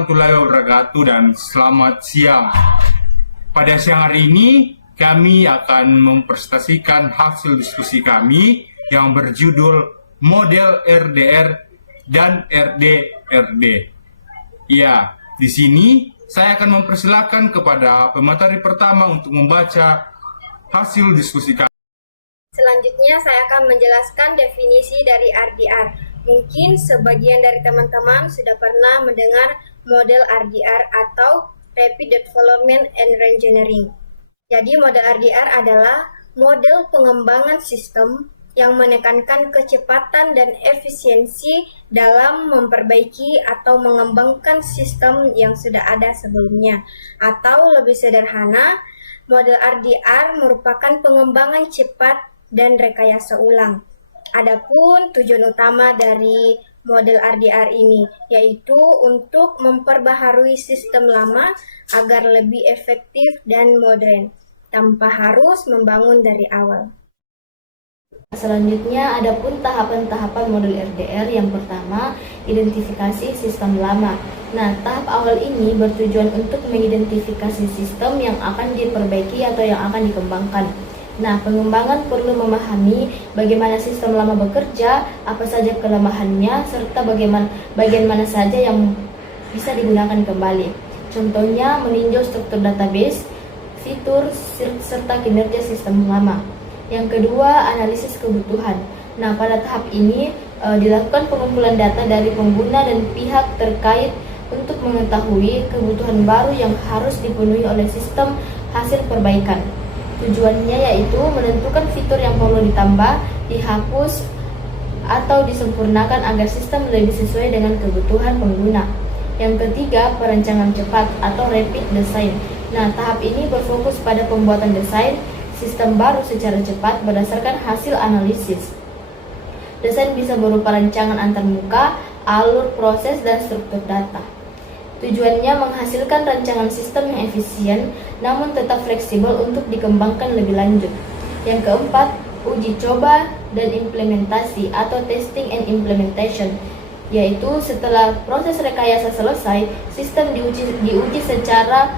warahmatullahi wabarakatuh dan selamat siang. Pada siang hari ini kami akan mempresentasikan hasil diskusi kami yang berjudul Model RDR dan RDRD. Ya, di sini saya akan mempersilahkan kepada pemateri pertama untuk membaca hasil diskusi kami. Selanjutnya saya akan menjelaskan definisi dari RDR. Mungkin sebagian dari teman-teman sudah pernah mendengar model RDR atau Rapid Development and Reengineering. Jadi model RDR adalah model pengembangan sistem yang menekankan kecepatan dan efisiensi dalam memperbaiki atau mengembangkan sistem yang sudah ada sebelumnya. Atau lebih sederhana, model RDR merupakan pengembangan cepat dan rekayasa ulang. Adapun tujuan utama dari model RDR ini yaitu untuk memperbaharui sistem lama agar lebih efektif dan modern tanpa harus membangun dari awal. Selanjutnya, adapun tahapan-tahapan model RDR. Yang pertama, identifikasi sistem lama. Nah, tahap awal ini bertujuan untuk mengidentifikasi sistem yang akan diperbaiki atau yang akan dikembangkan. Nah, pengembangan perlu memahami bagaimana sistem lama bekerja, apa saja kelemahannya, serta bagian mana saja yang bisa digunakan kembali. Contohnya, meninjau struktur database, fitur, serta kinerja sistem lama. Yang kedua, analisis kebutuhan. Nah, pada tahap ini dilakukan pengumpulan data dari pengguna dan pihak terkait untuk mengetahui kebutuhan baru yang harus dipenuhi oleh sistem hasil perbaikan. Tujuannya yaitu menentukan fitur yang perlu ditambah, dihapus, atau disempurnakan agar sistem lebih sesuai dengan kebutuhan pengguna. Yang ketiga, perencanaan cepat atau rapid design. Nah, tahap ini berfokus pada pembuatan desain sistem baru secara cepat berdasarkan hasil analisis. Desain bisa berupa rancangan antarmuka, alur proses, dan struktur data. Tujuannya menghasilkan rancangan sistem yang efisien namun tetap fleksibel untuk dikembangkan lebih lanjut. Yang keempat, uji coba dan implementasi atau testing and implementation, yaitu setelah proses rekayasa selesai, sistem diuji secara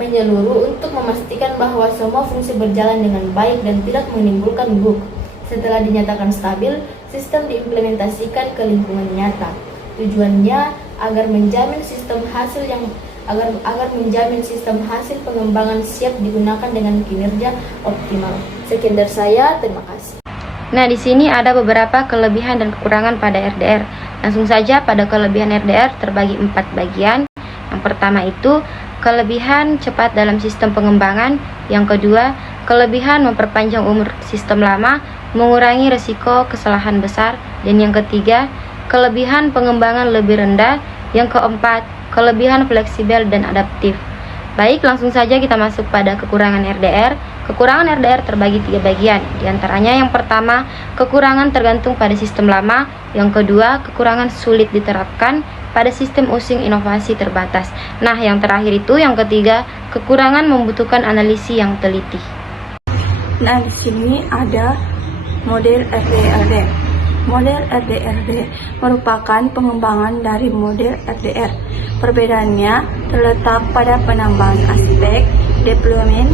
menyeluruh untuk memastikan bahwa semua fungsi berjalan dengan baik dan tidak menimbulkan bug. Setelah dinyatakan stabil, sistem diimplementasikan ke lingkungan nyata. Tujuannya agar menjamin sistem hasil pengembangan siap digunakan dengan kinerja optimal. Sekian dari saya, terima kasih. Nah, di sini ada beberapa kelebihan dan kekurangan pada RDR. Langsung saja pada kelebihan RDR terbagi 4 bagian. Yang pertama itu kelebihan cepat dalam sistem pengembangan. Yang kedua, kelebihan memperpanjang umur sistem lama, mengurangi risiko kesalahan besar. Dan yang ketiga, kelebihan pengembangan lebih rendah. Yang keempat, kelebihan fleksibel dan adaptif. Baik, langsung saja kita masuk pada kekurangan RDR. Kekurangan RDR terbagi 3 bagian. Di antaranya yang pertama, kekurangan tergantung pada sistem lama. Yang kedua, kekurangan sulit diterapkan pada sistem using inovasi terbatas. Nah, yang terakhir itu yang ketiga, kekurangan membutuhkan analisis yang teliti. Nah, di sini ada model RDRD. Model RDRD merupakan pengembangan dari model RDR. Perbedaannya terletak pada penambahan aspek, deployment,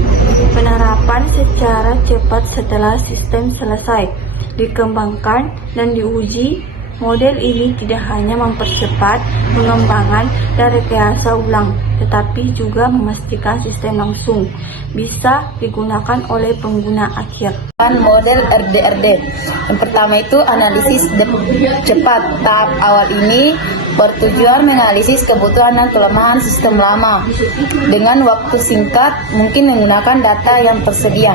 penerapan secara cepat setelah sistem selesai, dikembangkan dan diuji. Model ini tidak hanya mempercepat pengembangan dan rekayasa ulang, tetapi juga memastikan sistem langsung bisa digunakan oleh pengguna akhir. Model RDRD. Yang pertama itu analisis cepat. Tahap awal ini bertujuan menganalisis kebutuhan dan kelemahan sistem lama dengan waktu singkat, mungkin menggunakan data yang tersedia.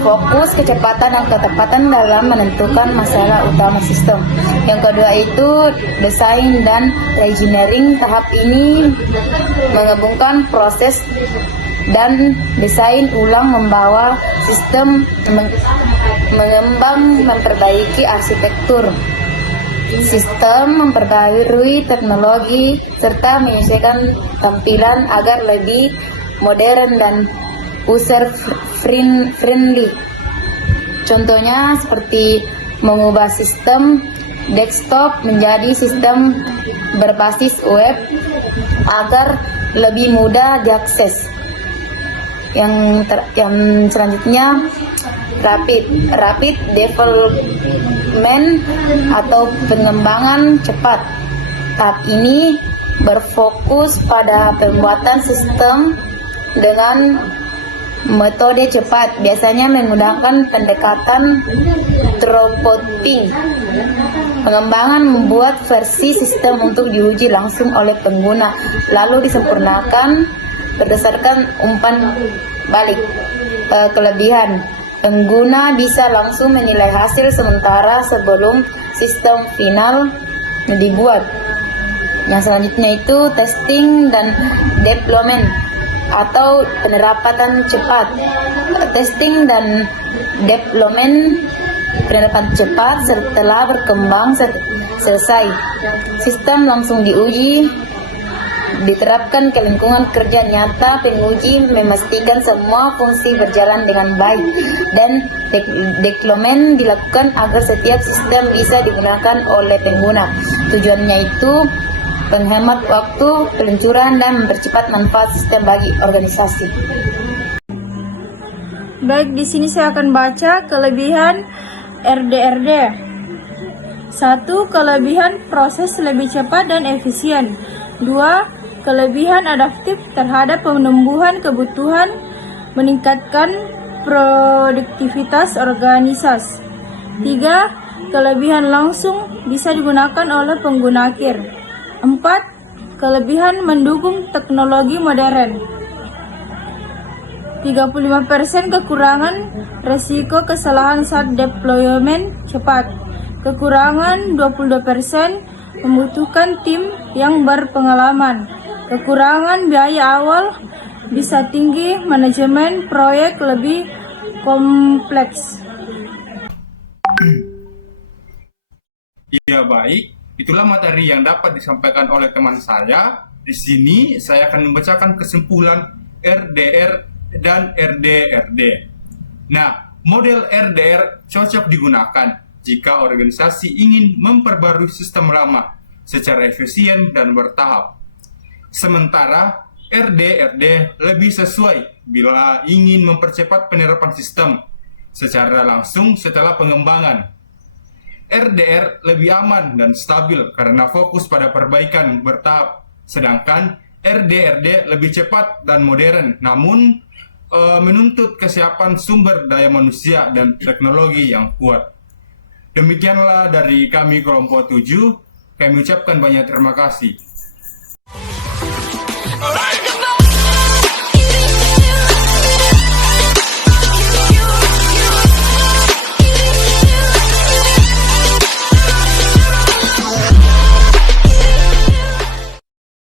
Fokus kecepatan dan ketepatan dalam menentukan masalah utama sistem. Yang kedua itu desain dan reengineering. Tahap ini menggabungkan proses dan desain ulang, membawa sistem mengembang, memperbaiki arsitektur sistem, memperbarui teknologi, serta menyesuaikan tampilan agar lebih modern dan user friendly. Contohnya seperti mengubah sistem desktop menjadi sistem berbasis web agar lebih mudah diakses. Yang selanjutnya rapid development atau pengembangan cepat. Tahap ini berfokus pada pembuatan sistem dengan metode cepat, biasanya menggunakan pendekatan throughputing. Pengembangan membuat versi sistem untuk diuji langsung oleh pengguna, lalu disempurnakan berdasarkan umpan balik. Kelebihan, pengguna bisa langsung menilai hasil sementara sebelum sistem final dibuat. Yang selanjutnya itu testing dan deployment atau penerapan cepat. Testing dan deployment, penerapan cepat setelah berkembang selesai. Sistem langsung diuji, diterapkan ke lingkungan kerja nyata. Penguji memastikan semua fungsi berjalan dengan baik, dan deployment dilakukan agar setiap sistem bisa digunakan oleh pengguna. Tujuannya itu menghemat waktu, peluncuran, dan mempercepat manfaat sistem bagi organisasi. Baik, di sini saya akan baca kelebihan RDRD. 1. Kelebihan proses lebih cepat dan efisien. 2. Kelebihan adaptif terhadap penumbuhan kebutuhan, meningkatkan produktivitas organisasi. 3. Kelebihan langsung bisa digunakan oleh pengguna akhir. 4. Kelebihan mendukung teknologi modern. 35% kekurangan resiko kesalahan saat deployment cepat. Kekurangan 22% membutuhkan tim yang berpengalaman. Kekurangan biaya awal bisa tinggi, manajemen proyek lebih kompleks. Ya baik, itulah materi yang dapat disampaikan oleh teman saya. Di sini saya akan membacakan kesimpulan RDR dan RDRD. Nah, model RDR cocok digunakan jika organisasi ingin memperbarui sistem lama secara efisien dan bertahap. Sementara RDRD lebih sesuai bila ingin mempercepat penerapan sistem secara langsung setelah pengembangan. RDR lebih aman dan stabil karena fokus pada perbaikan bertahap, sedangkan RDRD lebih cepat dan modern, namun menuntut kesiapan sumber daya manusia dan teknologi yang kuat. Demikianlah dari kami kelompok 7, kami ucapkan banyak terima kasih.